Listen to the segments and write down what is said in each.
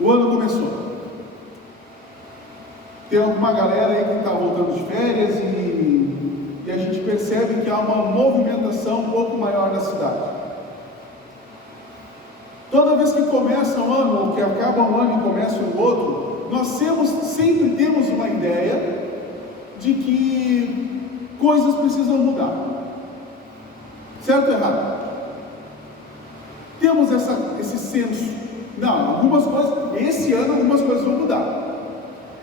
O ano começou. Tem alguma galera aí que está voltando de férias e a gente percebe que há uma movimentação um pouco maior na cidade. Toda vez que começa um ano, ou que acaba um ano e começa o outro, nós sempre temos uma ideia de que coisas precisam mudar. Certo ou errado? Temos esse senso. Não, algumas coisas, esse ano algumas coisas vão mudar.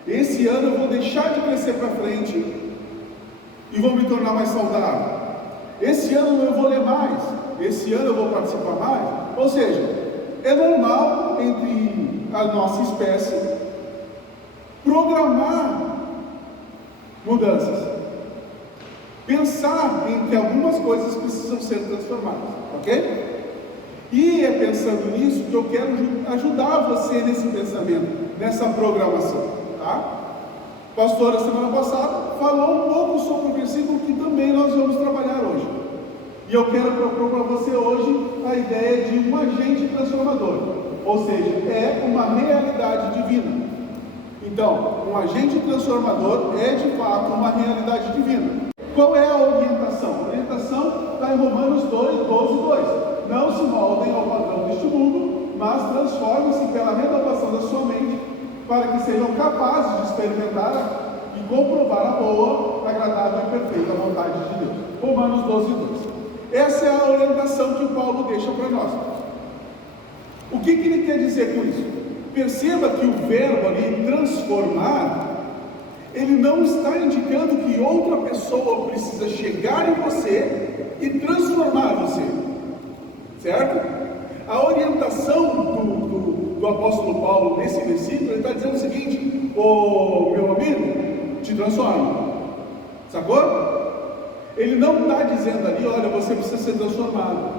Esse ano eu vou deixar de crescer para frente e vou me tornar mais saudável. Esse ano eu vou ler mais. Esse ano eu vou participar mais. Ou seja, é normal entre a nossa espécie programar mudanças. Pensar em que algumas coisas precisam ser transformadas. Ok? E é pensando nisso que eu quero ajudar você nesse pensamento, nessa programação, tá? A pastora, semana passada, falou um pouco sobre o versículo que também nós vamos trabalhar hoje. E eu quero propor para você hoje a ideia de um agente transformador, ou seja, é uma realidade divina. Então, um agente transformador é de fato uma realidade divina. Qual é a orientação? A orientação está em Romanos 2, 12, 2. Não se moldem ao padrão deste mundo, mas transformem-se pela renovação da sua mente, para que sejam capazes de experimentar e comprovar a boa, agradável e perfeita vontade de Deus. Romanos 12, 2. Essa é a orientação que o Paulo deixa para nós. O que ele quer dizer com isso? Perceba que o verbo ali, transformar, ele não está indicando que outra pessoa precisa chegar em você e transformar você. Certo? A orientação do apóstolo Paulo nesse versículo, ele está dizendo o seguinte: ô meu amigo, te transforma. Sacou? Ele não está dizendo ali, olha, você precisa ser transformado.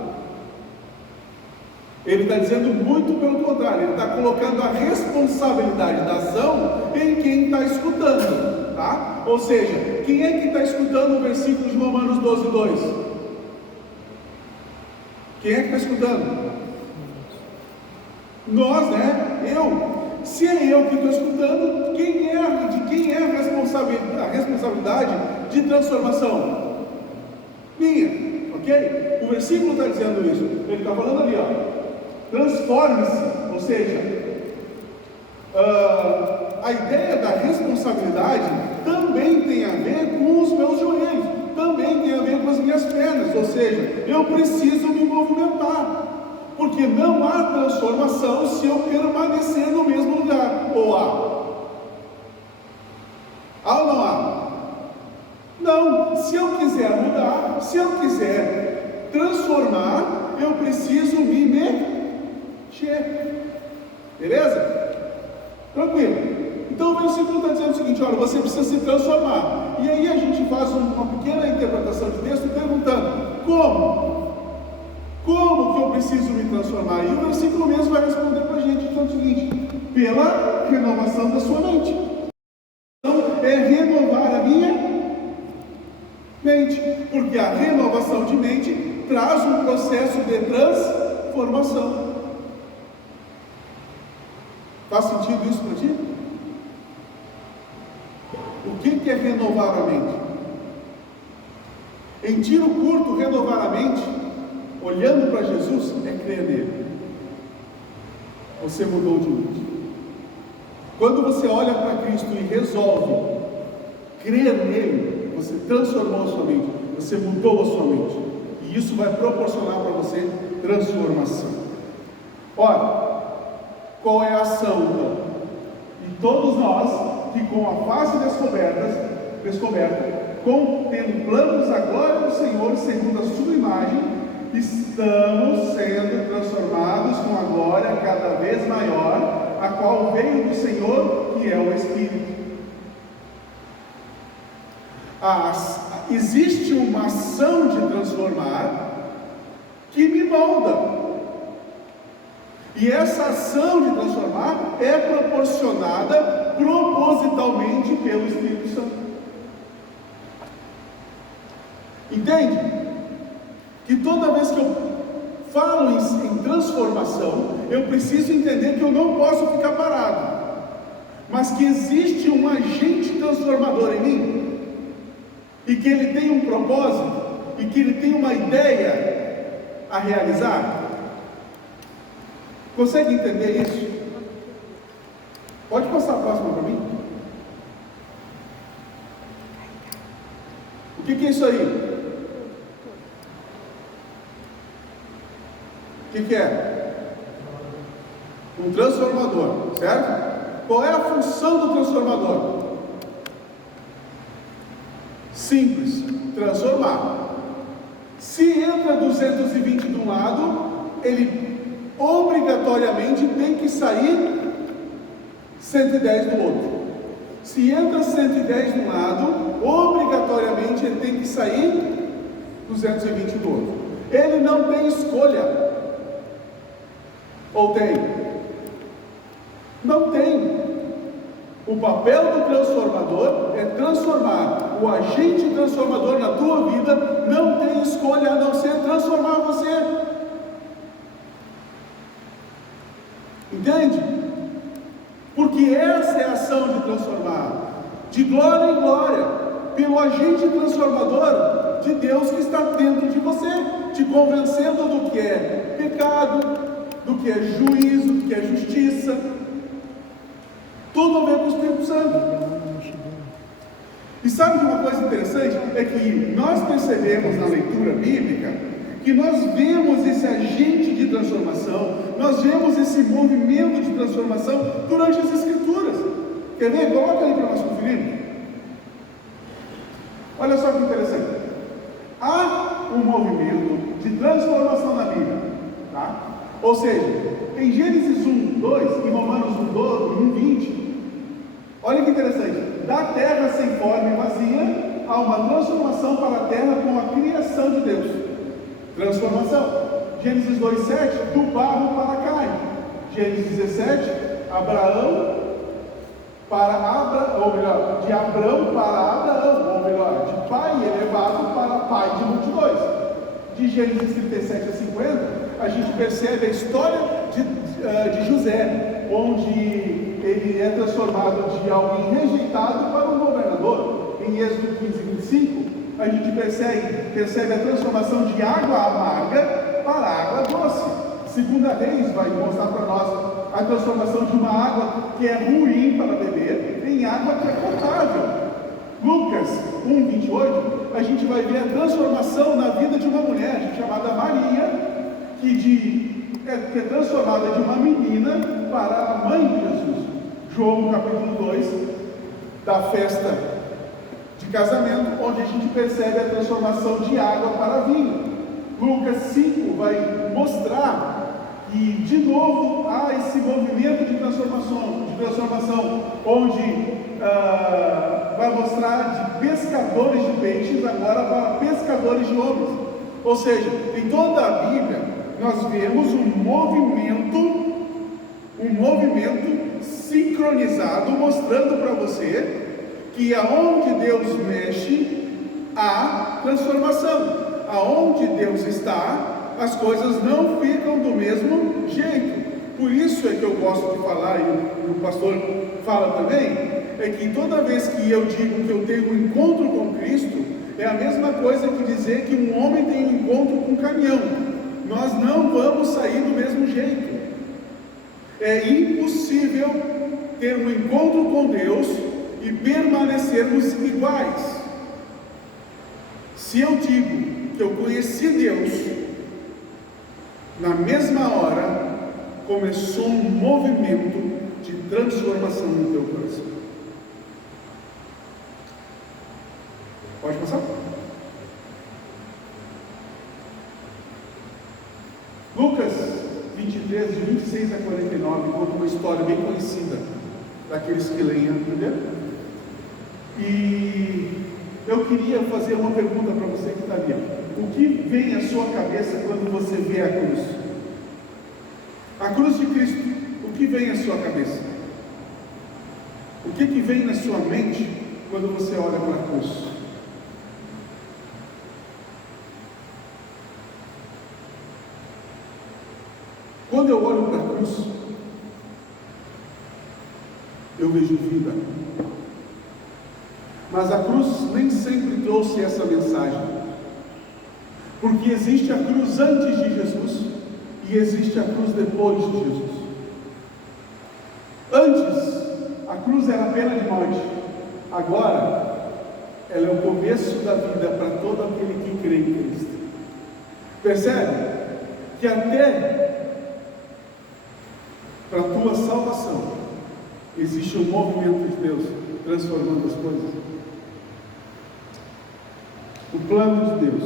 Ele está dizendo muito pelo contrário, ele está colocando a responsabilidade da ação em quem está escutando, tá? Ou seja, quem é que está escutando o versículo de Romanos 12, 2? Quem é que está escutando? Nós, né? Eu. Se é eu que estou escutando, de quem é a responsabilidade de transformação? Minha, ok? O versículo está dizendo isso. Ele está falando ali, ó. Transforme-se, ou seja, a ideia da responsabilidade também tem a ver com os meus joelhos, também tem a ver com as minhas pernas, ou seja, eu preciso me movimentar, porque não há transformação se eu permanecer no mesmo lugar. Ou há? Há ou não há? Não, se eu quiser mudar, se eu quiser transformar, eu preciso me mexer. Beleza? Tranquilo. Então o versículo está dizendo o seguinte: olha, você precisa se transformar. E aí a gente faz uma pequena interpretação de texto perguntando: como? Como que eu preciso me transformar? E o versículo mesmo vai responder para a gente dizendo o seguinte: pela renovação da sua mente. Então é renovar a minha mente, porque a renovação de mente traz um processo de transformação. Faz sentido isso para ti? O que é renovar a mente? Em tiro curto, renovar a mente, olhando para Jesus, é crer nele. Você mudou de mente. Quando você olha para Cristo e resolve crer nele, você transformou a sua mente, você mudou a sua mente, e isso vai proporcionar para você transformação. Ora, qual é a ação então? E todos nós que com a face descoberta, contemplamos a glória do Senhor segundo a sua imagem, estamos sendo transformados com a glória cada vez maior, a qual veio do Senhor, que é o Espírito. Existe uma ação de transformar que me molda. E essa ação de transformar é proporcionada propositalmente pelo Espírito Santo. Entende? Que toda vez que eu falo em transformação, eu preciso entender que eu não posso ficar parado, mas que existe um agente transformador em mim, e que ele tem um propósito, e que ele tem uma ideia a realizar. Consegue entender isso? Pode passar a próxima para mim? O que é isso aí? O que é? Um transformador, certo? Qual é a função do transformador? Simples, transformar. Se entra 220 de um lado, ele obrigatoriamente tem que sair 110 do outro. Se entra 110 de um lado, obrigatoriamente ele tem que sair 220 do outro. Ele não tem escolha. Ou tem? Não tem. O papel do transformador é transformar. O agente transformador na tua vida não tem escolha a não ser transformar você. Entende? Porque essa é a ação de transformar, de glória em glória, pelo agente transformador de Deus que está dentro de você, te convencendo do que é pecado, do que é juízo, do que é justiça. Tudo a ver com o Espírito Santo. E sabe de uma coisa interessante? É que nós percebemos na leitura bíblica que nós vemos esse agente de transformação, nós vemos esse movimento de transformação durante as Escrituras. Quer ver? Coloca aí para nós conferirmos. Olha só que interessante. Há um movimento de transformação na Bíblia, tá? Ou seja, em Gênesis 1, 2 e Romanos 1, 20, olha que interessante. Da terra sem forma e vazia, há uma transformação para a terra com a criação de Deus. Transformação. Gênesis 2,7, do barro para Caim. Gênesis 17, Abraão para ou melhor, de Abrão para Abraão, ou melhor, de pai elevado para pai de multidões. De Gênesis 37 a 50, a gente percebe a história de José, onde ele é transformado de alguém rejeitado para um governador. Em Êxodo 15 e 25, a gente percebe a transformação de água amarga para água doce. Segunda Reis vai mostrar para nós a transformação de uma água que é ruim para beber em água que é potável. Lucas 1, 28, a gente vai ver a transformação na vida de uma mulher chamada Maria, que é transformada de uma menina para a mãe de Jesus. João capítulo 2, da festa de casamento, onde a gente percebe a transformação de água para vinho. Lucas 5 vai mostrar que de novo há esse movimento de transformação, onde vai mostrar de pescadores de peixes agora para pescadores de homens. Ou seja, em toda a Bíblia nós vemos um movimento sincronizado, mostrando para você que aonde Deus mexe, há transformação. Aonde Deus está, as coisas não ficam do mesmo jeito. Por isso é que eu gosto de falar, e o pastor fala também, é que toda vez que eu digo que eu tenho um encontro com Cristo, é a mesma coisa que dizer que um homem tem um encontro com um caminhão. Nós não vamos sair do mesmo jeito. É impossível ter um encontro com Deus e permanecermos iguais. Se eu digo que eu conheci Deus, na mesma hora começou um movimento de transformação no teu coração. Pode passar? Lucas 23, de 26 a 49, conta uma história bem conhecida daqueles que leem a Bíblia. E eu queria fazer uma pergunta para você que está ali. O que vem à sua cabeça quando você vê a cruz? A cruz de Cristo, o que vem à sua cabeça? O que vem na sua mente quando você olha para a cruz? Quando eu olho para a cruz, eu vejo vida. Mas a cruz nem sempre trouxe essa mensagem, porque existe a cruz antes de Jesus e existe a cruz depois de Jesus. Antes, a cruz era a pena de morte. Agora, ela é o começo da vida para todo aquele que crê em Cristo. Percebe? Que até para a tua salvação existe um movimento de Deus transformando as coisas. O plano de Deus.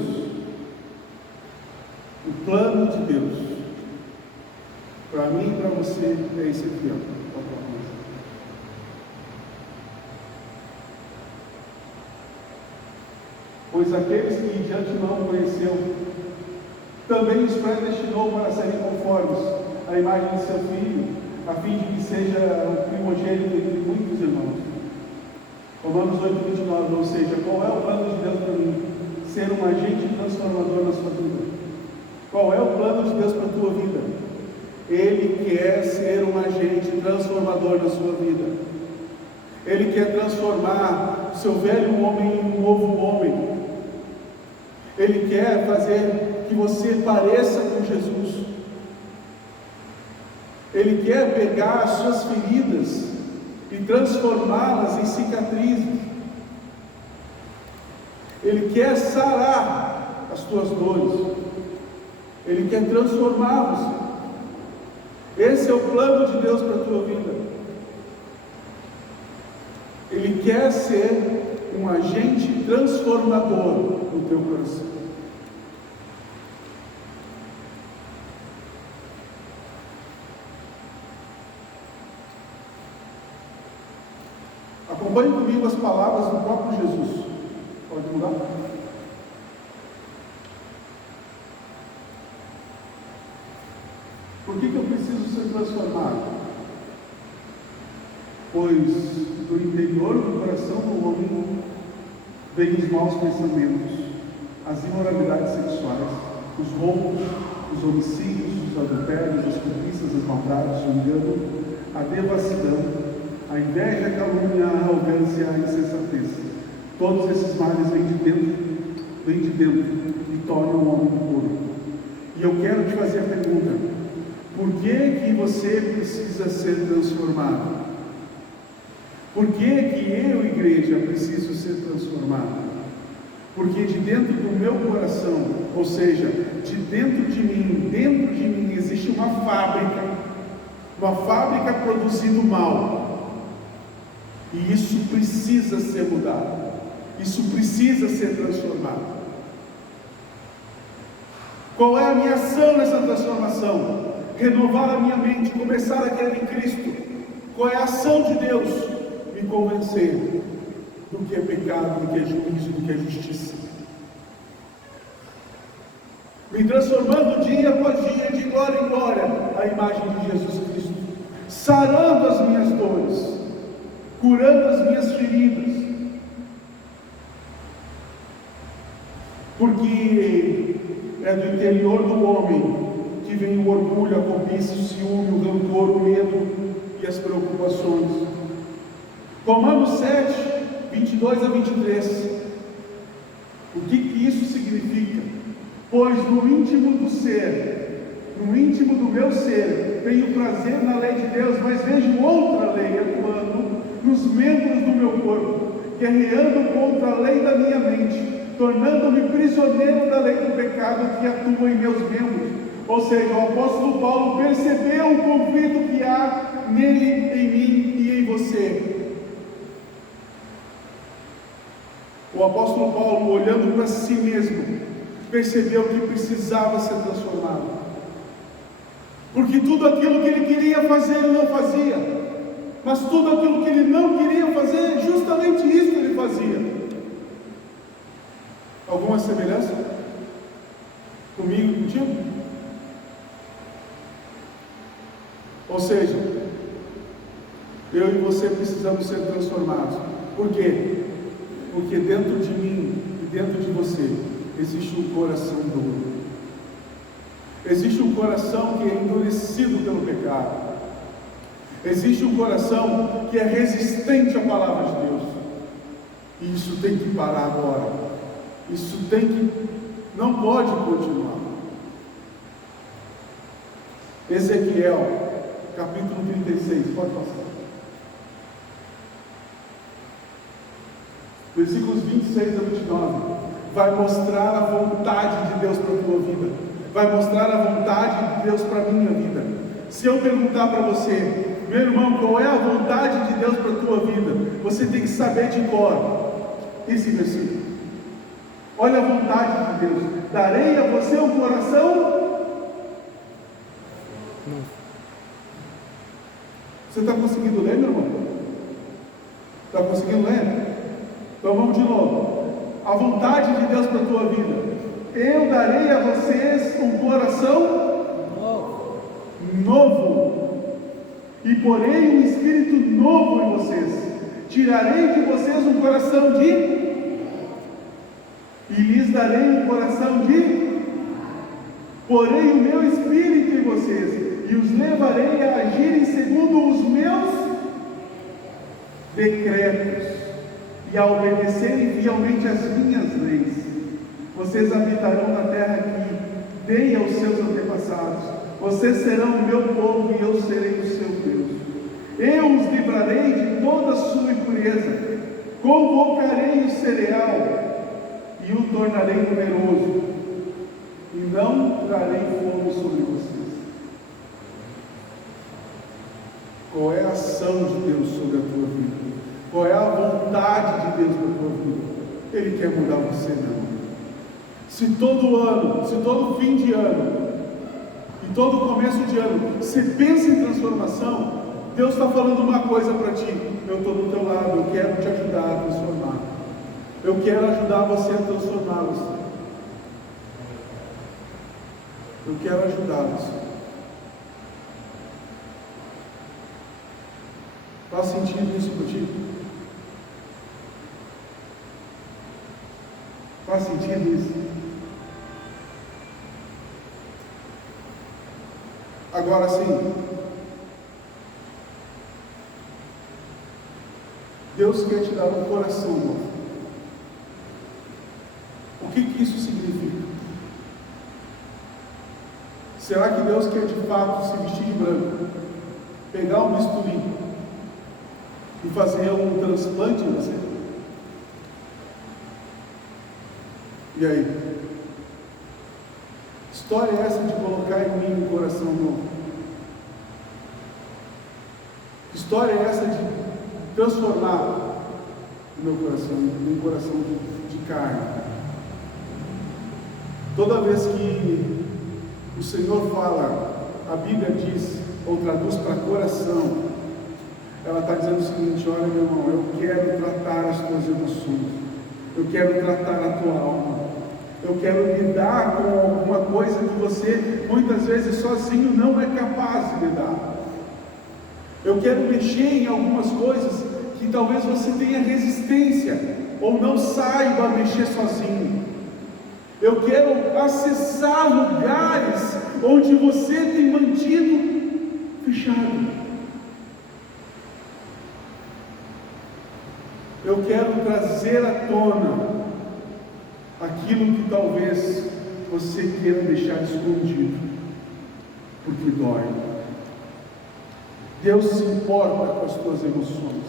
O plano de Deus para mim e para você é esse aqui, ó. Pois aqueles que de antemão conheceu, também os predestinou para serem conformes à imagem de seu Filho, a fim de que seja o primogênito entre muitos irmãos. Romanos 8:29, ou seja, qual é o plano de Deus para mim? Ser um agente transformador na sua vida. Qual é o plano de Deus para a tua vida? Ele quer ser um agente transformador na sua vida. Ele quer transformar o seu velho homem em um novo homem. Ele quer fazer que você pareça com Jesus. Ele quer pegar as suas feridas e transformá-las em cicatrizes. Ele quer sarar as tuas dores. Ele quer transformar você. Esse é o plano de Deus para a tua vida. Ele quer ser um agente transformador no teu coração. Acompanhe comigo as palavras do próprio Jesus. Pode mudar? Por que eu preciso ser transformado? Pois do interior do coração do homem vêm os maus pensamentos, as imoralidades sexuais, os roubos, os homicídios, os adultérios, as cobiças, as maldades, o engano, a devassidão, a inveja, a calúnia, a arrogância, a insensatez. Todos esses males vêm de dentro e tornam o homem impuro. E eu quero te fazer a pergunta: por que você precisa ser transformado? Por que eu, igreja, preciso ser transformado? Porque de dentro do meu coração, ou seja, dentro de mim existe uma fábrica produzindo mal. E isso precisa ser mudado. Isso precisa ser transformado. Qual é a minha ação nessa transformação? Renovar a minha mente, começar a crer em Cristo. Qual é a ação de Deus? Me convencer do que é pecado, do que é juízo, do que é justiça. Me transformando dia após dia, de glória em glória, a imagem de Jesus Cristo. Sarando as minhas dores, curando as minhas feridas. Porque é do interior do homem que vem o orgulho, a cobiça, o ciúme, o rancor, o medo e as preocupações. Romanos 7, 22 a 23. O que isso significa? Pois no íntimo do ser, no íntimo do meu ser, tenho prazer na lei de Deus, mas vejo outra lei atuando nos membros do meu corpo, guerreando contra a lei da minha mente, tornando-me prisioneiro da lei do pecado que atua em meus membros. Ou seja, o apóstolo Paulo percebeu o conflito que há nele, em mim e em você. O apóstolo Paulo, olhando para si mesmo, percebeu que precisava ser transformado. Porque tudo aquilo que ele queria fazer, ele não fazia. Mas tudo aquilo que ele não queria fazer, justamente isso que ele fazia. Alguma semelhança? Comigo e contigo? Ou seja, eu e você precisamos ser transformados. Por quê? Porque dentro de mim e dentro de você existe um coração duro. Existe um coração que é endurecido pelo pecado. Existe um coração que é resistente à palavra de Deus. E isso tem que parar agora. Isso tem que... não pode continuar. Ezequiel, capítulo 36, pode passar. Versículos 26 a 29. Vai mostrar a vontade de Deus para a tua vida. Vai mostrar a vontade de Deus para a minha vida. Se eu perguntar para você, meu irmão, qual é a vontade de Deus para a tua vida? Você tem que saber de cor esse versículo. Olha a vontade de Deus. Darei a você um coração. Você está conseguindo ler, meu irmão? Está conseguindo ler? Então vamos de novo. A vontade de Deus para a tua vida. Eu darei a vocês um coração novo. E porei um espírito novo em vocês. Tirarei de vocês um coração de... e lhes darei um coração de... porei o meu espírito em vocês. E os levarei a agirem segundo os meus decretos. E a obedecerem fielmente as minhas leis. Vocês habitarão na terra que dei aos seus antepassados. Vocês serão o meu povo e eu serei o seu Deus. Eu os livrarei de toda a sua impureza. Convocarei o cereal e o tornarei numeroso. E não trarei fome sobre vocês. Qual é a ação de Deus sobre a tua vida? Qual é a vontade de Deus para a tua vida? Ele quer mudar você, meu irmão. Se todo ano, se todo fim de ano e todo começo de ano você pensa em transformação, Deus está falando uma coisa para ti: eu estou do teu lado, eu quero te ajudar a transformar. Eu quero ajudar você a transformar você. Eu quero ajudar você. Faz sentido isso para ti? Faz sentido isso? Agora sim, Deus quer te dar um coração novo. O que isso significa? Será que Deus quer de fato se vestir de branco, pegar um bisturi e fazer um transplante em você? E aí? História é essa de colocar em mim um coração novo? História é essa de transformar o meu coração em um coração de carne? Toda vez que o Senhor fala, a Bíblia diz, ou traduz para coração, ela está dizendo o seguinte: olha, meu irmão, eu quero tratar as tuas emoções, eu quero tratar a tua alma, eu quero lidar com alguma coisa que você muitas vezes sozinho não é capaz de lidar. Eu quero mexer em algumas coisas que talvez você tenha resistência ou não saiba mexer sozinho. Eu quero acessar lugares onde você tem mantido fechado. Eu quero trazer à tona aquilo que talvez você queira deixar escondido, porque dói. Deus se importa com as tuas emoções.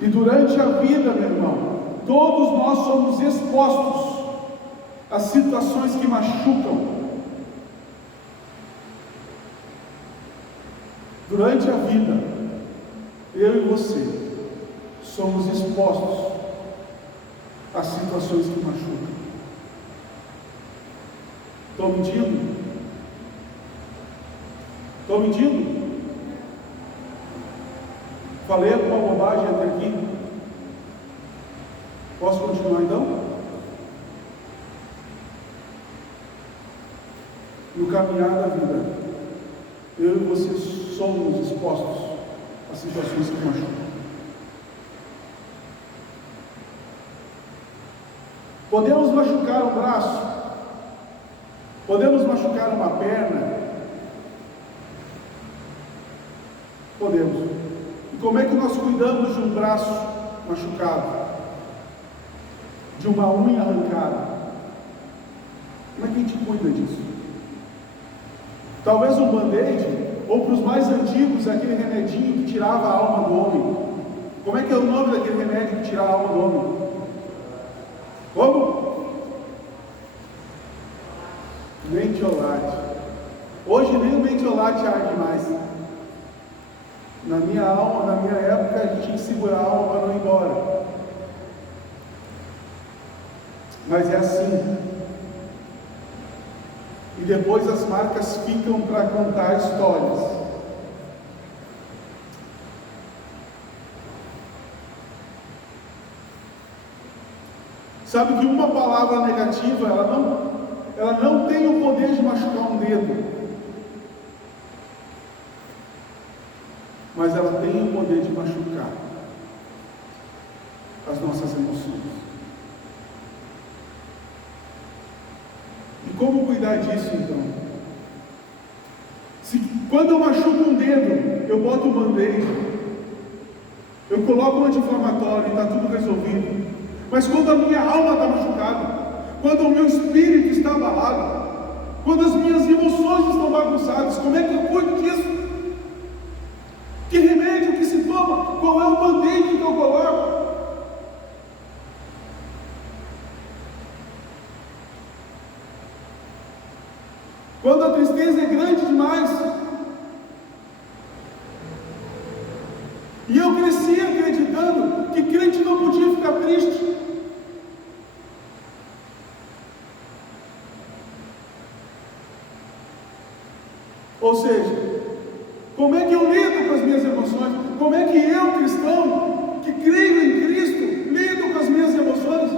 E durante a vida, meu irmão, todos nós somos expostos a situações que machucam. Durante a vida, eu e você somos expostos a situações que machucam. Estou mentindo? Estou mentindo? Falei alguma bobagem até aqui? Posso continuar então? No caminhar da vida, eu e você somos expostos a situações que machucam. Podemos machucar o braço, Podemos machucar uma perna? Podemos. E como é que nós cuidamos de um braço machucado? De uma unha arrancada? Como é que a gente cuida disso? Talvez um band-aid, ou para os mais antigos, aquele remedinho que tirava a alma do homem. Como é que é o nome daquele remédio que tira a alma do homem? Como? Mentiolate. Hoje nem o mentiolate arde mais. Na minha época, a gente tinha que segurar a alma para não ir embora. Mas é assim. E depois as marcas ficam para contar histórias. Sabe que uma palavra negativa, ela não tem o poder de machucar um dedo, mas ela tem o poder de machucar as nossas emoções. E como cuidar disso então? Quando eu machuco um dedo, eu boto um band-aid, eu coloco um anti-inflamatório e está tudo resolvido. Mas quando a minha alma está machucada, quando o meu espírito está abalado, quando as minhas emoções estão bagunçadas, como é que eu cuido disso? Que remédio que se toma? Qual é o band-aid que eu coloco? Quando a tristeza é grande demais, e eu cresci acreditando que crente não podia ficar triste. Ou seja, como é que eu lido com as minhas emoções? Como é que eu, cristão, que creio em Cristo, lido com as minhas emoções?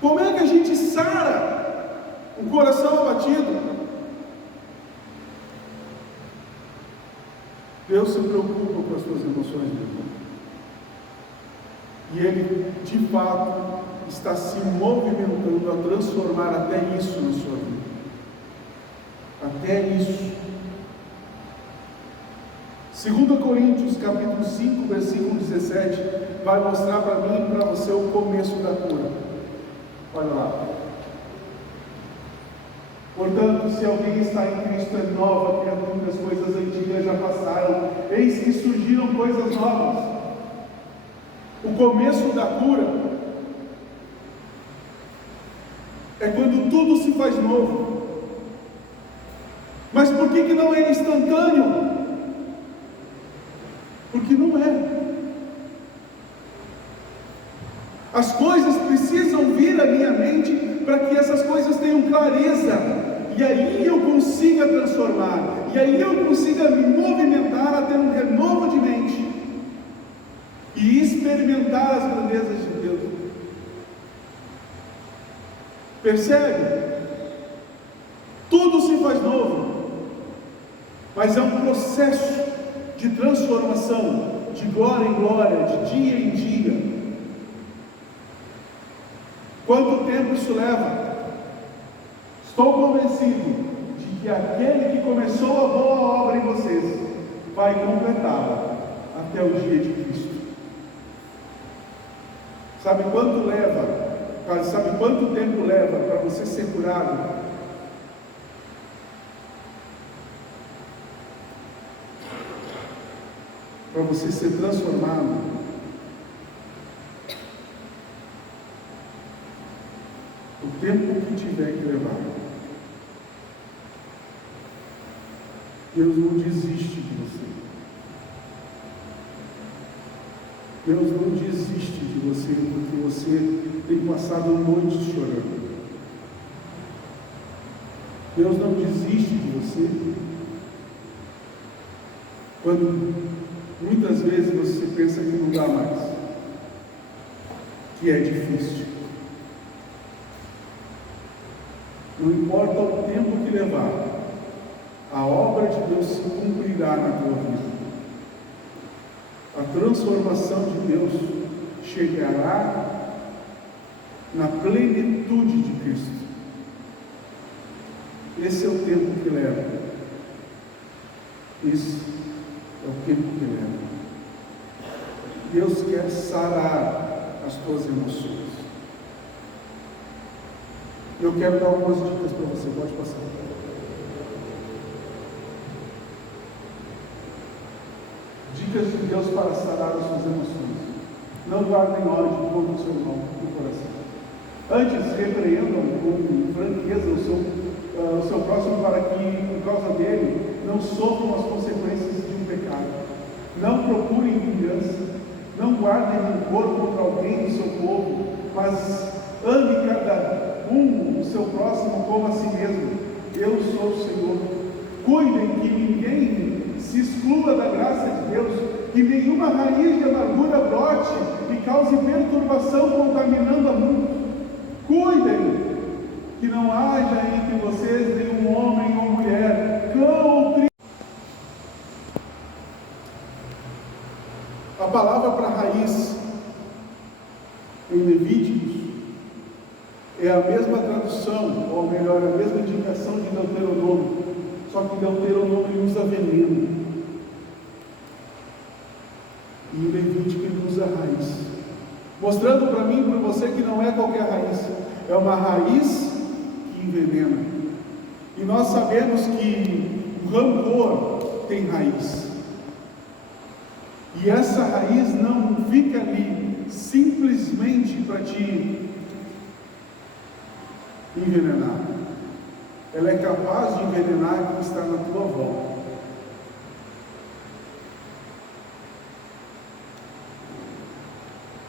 Como é que a gente sara um coração abatido? Deus se preocupa com as suas emoções, meu irmão. E Ele, de fato, está se movimentando a transformar até isso na sua vida. Até isso. 2 Coríntios, capítulo 5, versículo 17, vai mostrar para mim e para você o começo da cura. Olha lá. Portanto, se alguém está em Cristo, é nova criatura, as coisas antigas já passaram, eis que surgiram coisas novas. O começo da cura é quando tudo se faz novo. Mas por que não é instantâneo? Porque não é. As coisas precisam vir à minha mente para que essas coisas tenham clareza, e aí eu consiga transformar, e aí eu consiga me movimentar a ter um renovo de mente e experimentar as grandezas de Deus. Percebe? Tudo se faz novo, mas é um processo de transformação, de glória em glória, de dia em dia. Quanto tempo isso leva? Estou convencido de que aquele que começou a boa obra em vocês vai completá-la até o dia de Cristo. Sabe quanto tempo leva para você ser curado? Para você ser transformado? O tempo que tiver que levar. Deus não desiste de você. Deus não desiste de você porque você tem passado noites chorando. Deus não desiste de você quando muitas vezes você pensa que não dá mais, que é difícil. Não importa o tempo que levar, a obra de Deus se cumprirá na tua vida. A transformação de Deus chegará na plenitude de Cristo. Esse é o tempo que leva. Esse é o tempo que leva. Deus quer sarar as tuas emoções. Eu quero dar algumas dicas para você, pode passar. Dicas de Deus para sarar as suas emoções. Não guardem ódio contra o seu irmão no coração. Antes, repreendam com franqueza o seu próximo, para que, por causa dele, não sofram as consequências de um pecado. Não procurem vingança. Não guardem rancor contra alguém do seu povo, mas ame cada o seu próximo como a si mesmo. Eu sou o Senhor. Cuidem que ninguém se exclua da graça de Deus, que nenhuma raiz de amargura brote e cause perturbação, contaminando a muitos. Cuidem que não haja entre vocês nenhum homem ou mulher, cão ou tribo. A palavra para raiz em Levíticos é a mesma tradução, ou melhor, a mesma indicação de Deuteronômio, só que Deuteronômio usa veneno e em Levítico ele usa raiz, mostrando para mim e para você que não é qualquer raiz, é uma raiz que envenena. E nós sabemos que o rancor tem raiz, e essa raiz não fica ali simplesmente para te envenenar. Ela é capaz de envenenar quem está na tua volta.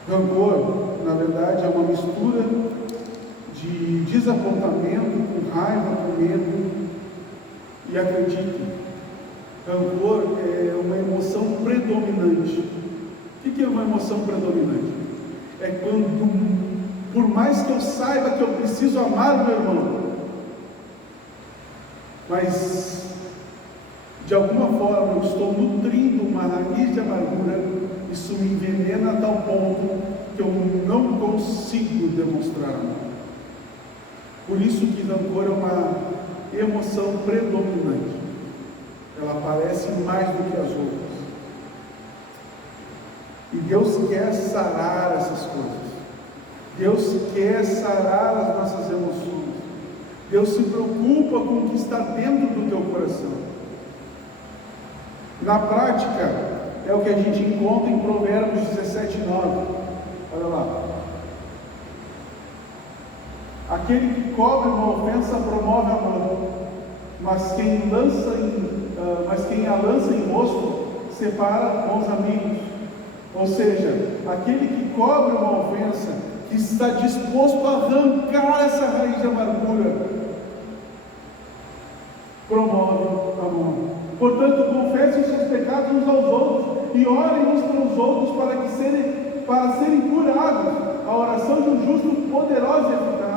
Rancor, na verdade, é uma mistura de desapontamento com raiva, com medo. E acredite, rancor é uma emoção predominante. O que é uma emoção predominante? É quando, por mais que eu saiba que eu preciso amar o meu irmão, mas de alguma forma eu estou nutrindo uma raiz de amargura, isso me envenena a tal ponto que eu não consigo demonstrar amor. Por isso que rancor é uma emoção predominante. Ela aparece mais do que as outras. E Deus quer sarar essas coisas. Deus quer sarar as nossas emoções. Deus se preocupa com o que está dentro do teu coração. Na prática, é o que a gente encontra em Provérbios 17:9. Olha lá. Aquele que cobre uma ofensa promove amor, mas quem a lança em rosto separa bons amigos. Ou seja, aquele que cobre uma ofensa, que está disposto a arrancar essa raiz de amargura, promove amor. Portanto, confessem os seus pecados uns aos outros e orem uns pelos outros para serem curados. A oração de um justo poderosa e eficaz.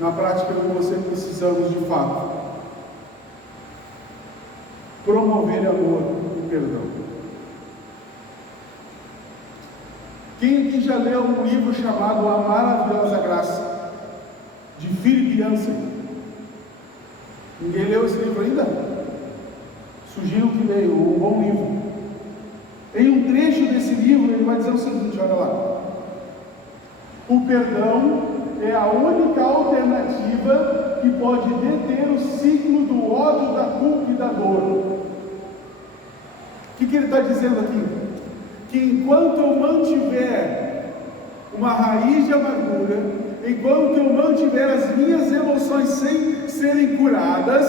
Na prática, eu e você precisamos de fato promover amor e perdão. Quem aqui já leu um livro chamado A Maravilhosa Graça, de Philip Yancey? Ninguém leu esse livro ainda? Sugiro que leia, um bom livro. Em um trecho desse livro, ele vai dizer o seguinte, olha lá. O perdão é a única alternativa que pode deter o ciclo do ódio, da culpa e da dor. O que ele está dizendo aqui? Que enquanto eu mantiver uma raiz de amargura, enquanto eu mantiver as minhas emoções sem serem curadas,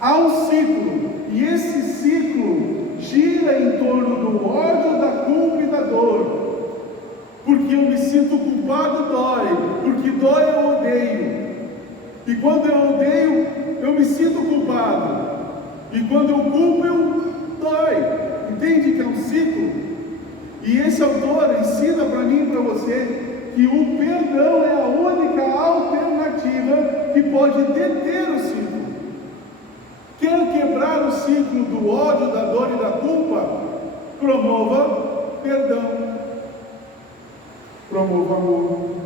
há um ciclo, e esse ciclo gira em torno do ódio, da culpa e da dor. Porque eu me sinto culpado, dói. Porque dói, eu odeio. E quando eu odeio, eu me sinto culpado. E quando eu culpo, eu dói. Entende que é um ciclo? E esse autor ensina para mim e para você que o perdão é a única alternativa que pode deter o ciclo. Quer quebrar o ciclo do ódio, da dor e da culpa? Promova perdão. Promova amor.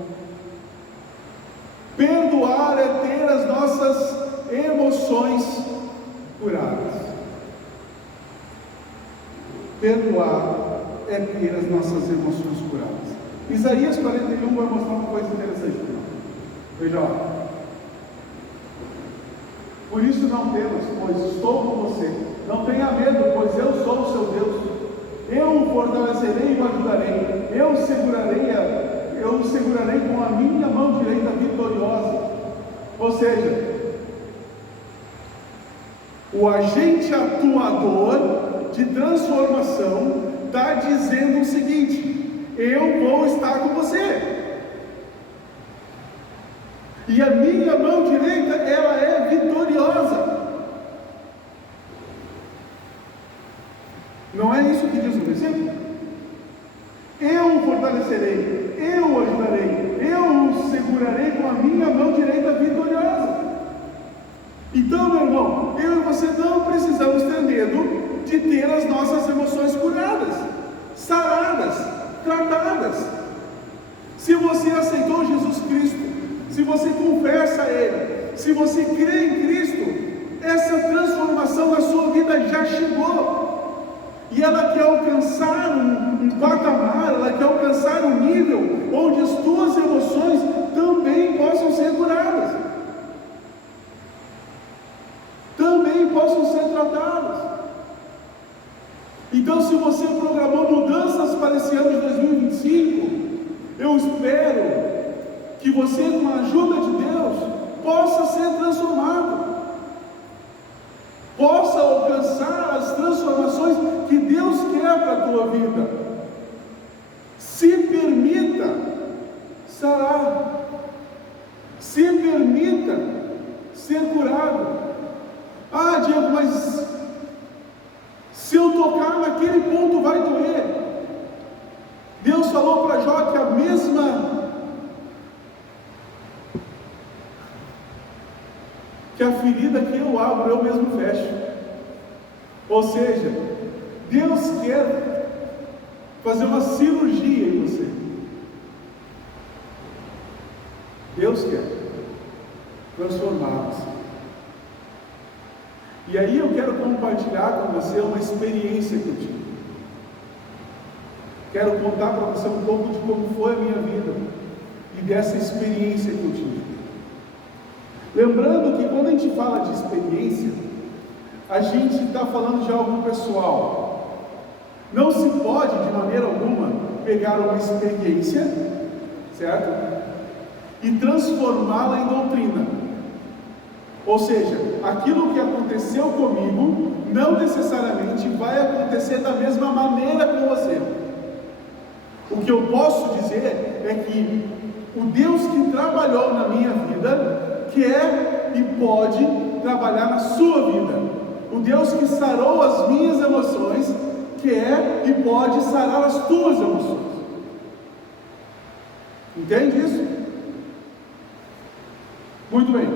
Perdoar é ter as nossas emoções curadas. Perdoar é ter as nossas emoções curadas. Isaías 41 vai mostrar uma coisa interessante. Veja lá. Por isso não temas, pois estou com você. Não tenha medo, pois eu sou o seu Deus. Eu o fortalecerei e o ajudarei. Eu o segurarei com a minha mão direita vitoriosa. Ou seja, o agente atuador de transformação está dizendo o seguinte: eu vou estar com você. E a minha mão direita, ela é vitoriosa. Não é isso que diz o versículo? Eu o fortalecerei, eu o ajudarei, eu o segurarei com a minha mão direita vitoriosa. Então, meu irmão, eu e você não precisamos ter medo de ter as nossas emoções curadas, saradas, tratadas. Se você aceitou Jesus Cristo, se você confessa a Ele, se você crê em Cristo, essa transformação na sua vida já chegou. E ela quer alcançar um patamar, ela quer alcançar um nível onde as tuas emoções também possam ser curadas, também possam ser tratadas. Então, se você programou mudanças para esse ano de 2025, eu espero que você, com a ajuda de Deus, possa ser transformado, possa alcançar as transformações que Deus quer para a tua vida. Se permita sarar, se permita ser curado. Ah, Diego, mas se eu tocar naquele ponto vai doer. Deus falou para Jó que a mesma que a ferida que eu abro, eu mesmo fecho. Ou seja, Deus quer fazer uma cirurgia em você. Deus quer transformar você. E aí eu quero compartilhar com você uma experiência que eu tive. Quero contar para você um pouco de como foi a minha vida e dessa experiência que eu tive. Lembrando que quando a gente fala de experiência, a gente está falando de algo pessoal. Não se pode, de maneira alguma, pegar uma experiência, certo? E transformá-la em doutrina. Ou seja, aquilo que aconteceu comigo, não necessariamente vai acontecer da mesma maneira com você. O que eu posso dizer é que o Deus que trabalhou na minha vida quer e pode trabalhar na sua vida. O Deus que sarou as minhas emoções quer e pode sarar as tuas emoções. Entende isso? Muito bem.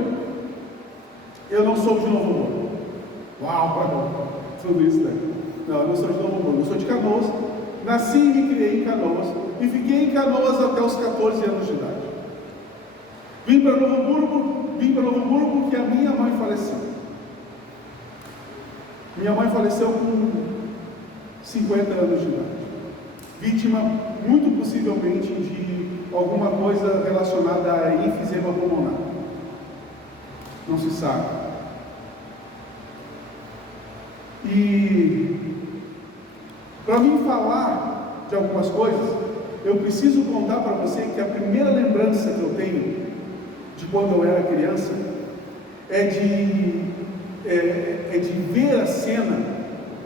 Eu não sou de Novo Hamburgo. Uau, perdão. Tudo isso, né? Não, eu não sou de Novo Hamburgo. Eu sou de Canoas. Nasci e me criei em Canoas. E fiquei em Canoas até os 14 anos de idade. Vim para Novo Hamburgo porque a minha mãe faleceu. Minha mãe faleceu com 50 anos de idade. Vítima, muito possivelmente, de alguma coisa relacionada a enfisema pulmonar. Não se sabe. E para mim falar de algumas coisas, eu preciso contar para você que a primeira lembrança que eu tenho de quando eu era criança é de ver a cena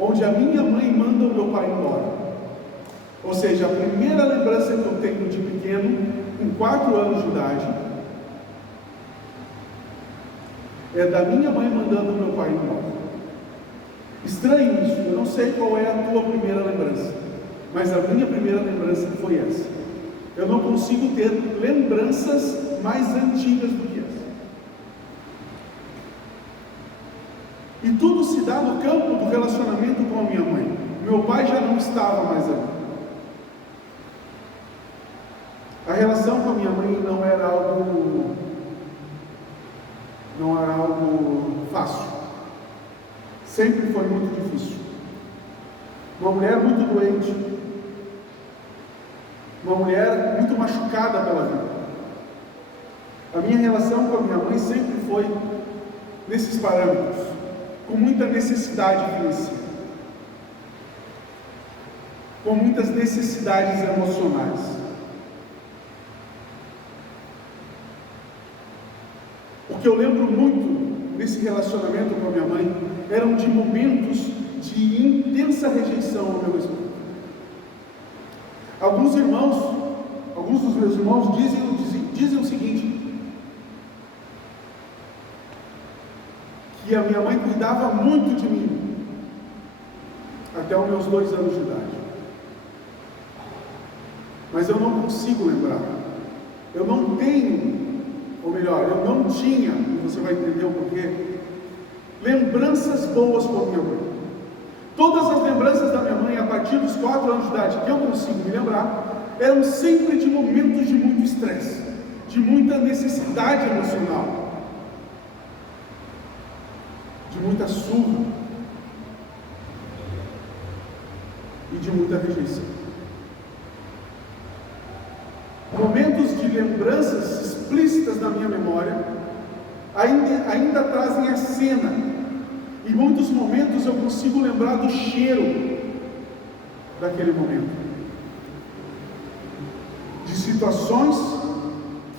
onde a minha mãe manda o meu pai embora. Ou seja, a primeira lembrança que eu tenho de pequeno, com 4 anos de idade, é da minha mãe mandando o meu pai embora. Estranho isso, eu não sei qual é a tua primeira lembrança, mas a minha primeira lembrança foi essa. Eu não consigo ter lembranças mais antigas do que essa. E tudo se dá no campo do relacionamento com a minha mãe. Meu pai já não estava mais ali. A relação com a minha mãe não era algo fácil. Sempre foi muito difícil. Uma mulher muito doente, uma mulher muito machucada pela vida. A minha relação com a minha mãe sempre foi nesses parâmetros, com muita necessidade financeira, com muitas necessidades emocionais. O que eu lembro muito nesse relacionamento com a minha mãe eram de momentos de intensa rejeição ao meu respeito. Alguns dos meus irmãos dizem o seguinte: que a minha mãe cuidava muito de mim até os meus 2 anos de idade. Mas eu não consigo lembrar. Eu não tenho, ou melhor, eu não tinha, e você vai entender o porquê, lembranças boas com a minha mãe. Todas as lembranças da minha mãe, a partir dos 4 anos de idade, que eu consigo me lembrar, eram sempre de momentos de muito estresse, de muita necessidade emocional, de muita surra e de muita rejeição. Momentos de lembranças explícitas na minha memória ainda trazem a cena. Em muitos momentos eu consigo lembrar do cheiro daquele momento, de situações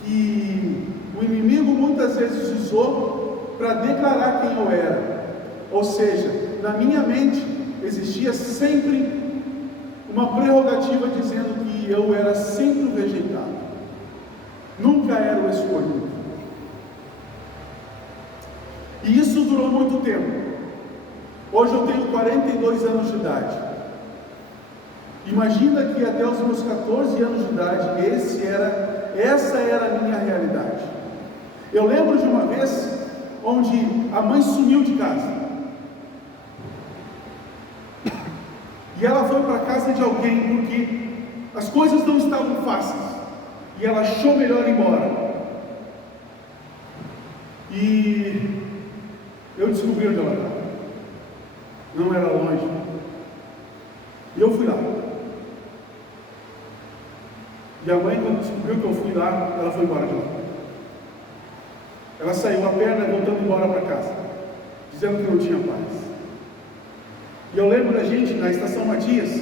que o inimigo muitas vezes usou para declarar quem eu era. Ou seja, na minha mente existia sempre uma prerrogativa dizendo que eu era sempre o rejeitado, nunca era o escolhido. E isso durou muito tempo. Hoje eu tenho 42 anos de idade. Imagina que até os meus 14 anos de idade, essa era a minha realidade. Eu lembro de uma vez onde a mãe sumiu de casa. E ela foi para a casa de alguém porque as coisas não estavam fáceis. E ela achou melhor ir embora. E eu descobri onde ela estava. Não era longe. E eu fui lá. E a mãe, quando descobriu que eu fui lá, ela foi embora de lá. Ela saiu a perna voltando embora para casa, dizendo que não tinha paz. E eu lembro da gente na Estação Matias,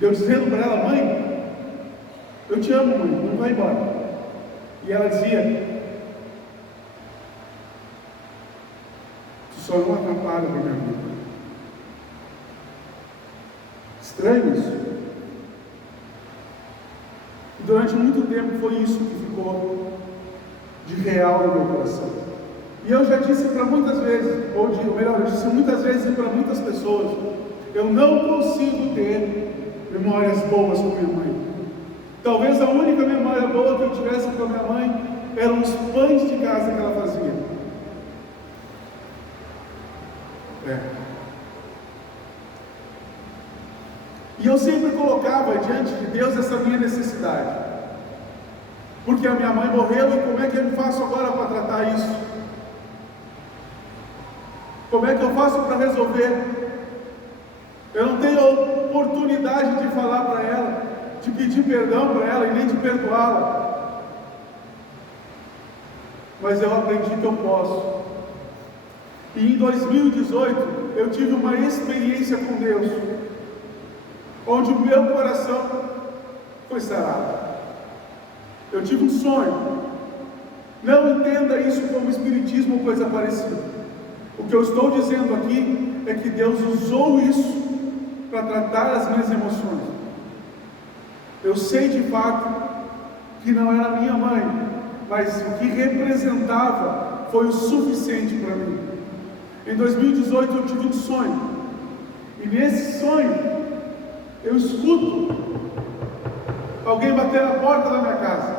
eu dizendo para ela: mãe, eu te amo, mãe, não vai embora. E ela dizia: só não atrapalha para minha vida. Estranho isso. E durante muito tempo foi isso que ficou de real no meu coração. E eu já disse para muitas vezes, ou melhor, eu disse muitas vezes para muitas pessoas: eu não consigo ter memórias boas com minha mãe. Talvez a única memória boa que eu tivesse com a minha mãe eram os pães de casa que ela fazia. E eu sempre colocava diante de Deus essa minha necessidade, porque a minha mãe morreu e como é que eu faço agora para tratar isso? Como é que eu faço para resolver? Eu não tenho a oportunidade de falar para ela, de pedir perdão para ela e nem de perdoá-la, mas eu aprendi que eu posso. E em 2018 eu tive uma experiência com Deus, onde o meu coração foi sarado. Eu tive um sonho. Não entenda isso como espiritismo ou coisa parecida. O que eu estou dizendo aqui é que Deus usou isso para tratar as minhas emoções. Eu sei de fato que não era minha mãe, mas o que representava foi o suficiente para mim. Em 2018 eu tive um sonho, e nesse sonho eu escuto alguém bater na porta da minha casa.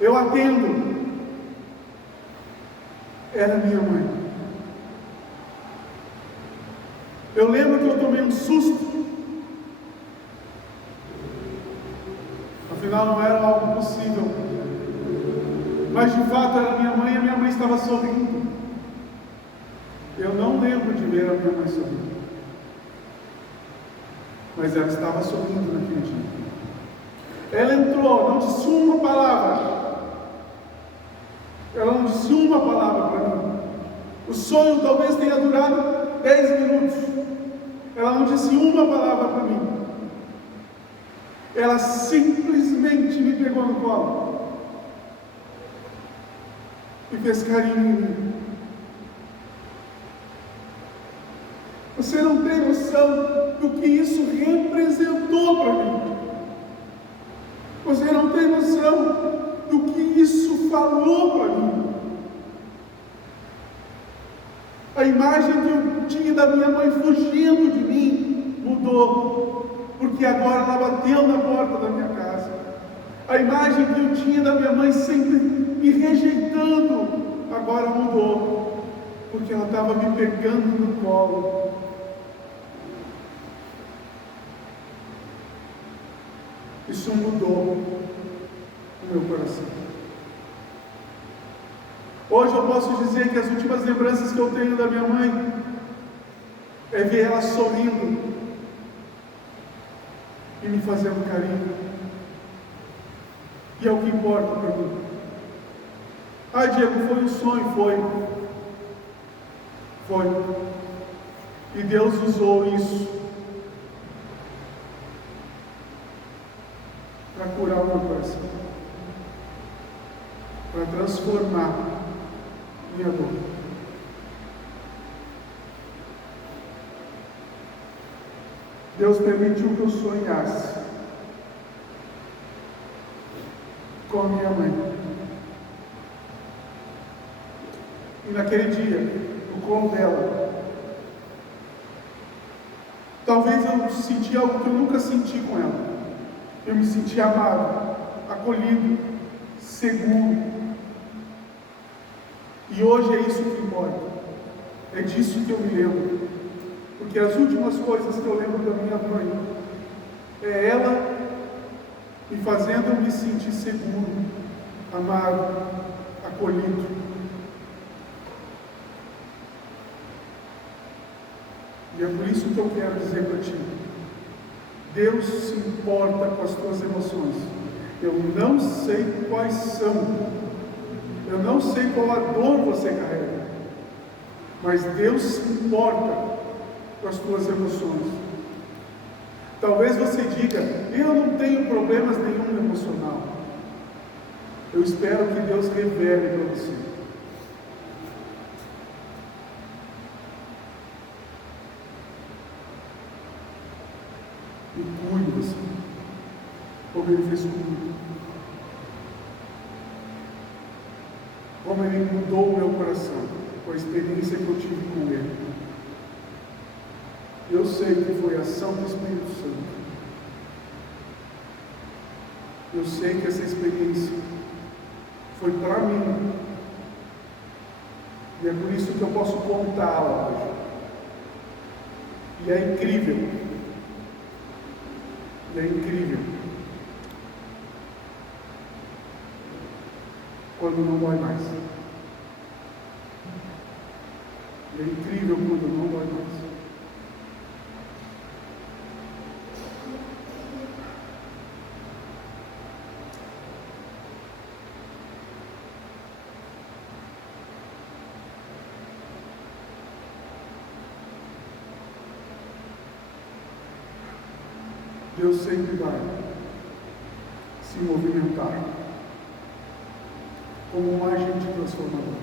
Eu atendo, era minha mãe. Eu lembro que eu tomei um susto. Afinal, não era algo possível. Mas de fato era minha mãe, e a minha mãe estava sorrindo. Eu não lembro de ver a minha mãe sorrindo. Mas ela estava sorrindo naquele dia. Ela entrou, não disse uma palavra. Ela não disse uma palavra para mim. O sonho talvez tenha durado 10 minutos. Ela não disse uma palavra para mim. Ela simplesmente me pegou no colo e fez carinho em mim. Você não tem noção do que isso representou para mim. Você não tem noção do que isso falou para mim. A imagem que eu tinha da minha mãe fugindo de mim mudou, porque agora ela bateu na porta da minha casa. A imagem que eu tinha da minha mãe sempre me rejeitando agora mudou, porque ela estava me pegando no colo. Isso mudou o meu coração. Hoje eu posso dizer que as últimas lembranças que eu tenho da minha mãe é ver ela sorrindo e me fazendo carinho. E é o que importa para mim. Ah, Diego, foi um sonho, foi. E Deus usou isso para curar o meu coração, para transformar minha dor. Deus permitiu que eu sonhasse com a minha mãe. E naquele dia, no colo dela, talvez eu senti algo que eu nunca senti com ela. Eu me senti amado, acolhido, seguro. E hoje é isso que importa. É disso que eu me lembro. Porque as últimas coisas que eu lembro da minha mãe é ela me fazendo eu me sentir seguro, amado, acolhido. E é por isso que eu quero dizer para ti: Deus se importa com as tuas emoções. Eu não sei quais são, eu não sei qual a dor você carrega, mas Deus se importa com as tuas emoções. Talvez você diga: eu não tenho problemas nenhum emocional. Eu espero que Deus revele para você. E cuide você, como Ele fez comigo. Como Ele mudou o meu coração, com a experiência que eu tive com Ele. Eu sei que foi a ação do Espírito Santo. Eu sei que essa experiência foi para mim. E é por isso que eu posso contá-la hoje. E é incrível. E é incrível quando não dói mais. E é incrível quando não dói mais. Deus sempre vai se movimentar como um agente transformador.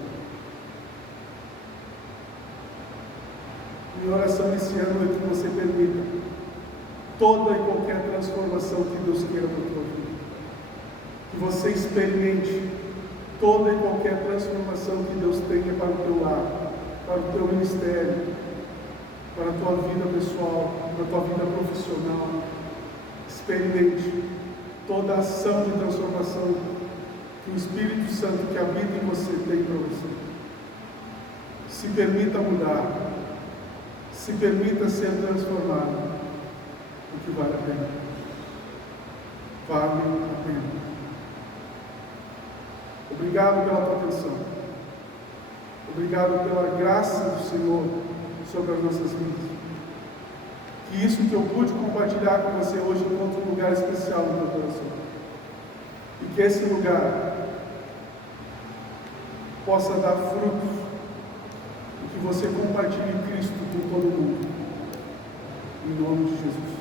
Minha oração esse ano é que você permita toda e qualquer transformação que Deus queira na tua vida. Que você experimente toda e qualquer transformação que Deus tenha para o teu lar, para o teu ministério, para a tua vida pessoal, para a tua vida profissional. Experimente toda a ação de transformação que o Espírito Santo que habita em você tem para você. Se permita mudar. Se permita ser transformado. Porque vale a pena. Vale a pena. Obrigado pela tua atenção. Obrigado pela graça do Senhor sobre as nossas vidas. Que isso que eu pude compartilhar com você hoje encontre um lugar especial no teu coração. E que esse lugar possa dar frutos. E que você compartilhe Cristo com todo mundo. Em nome de Jesus.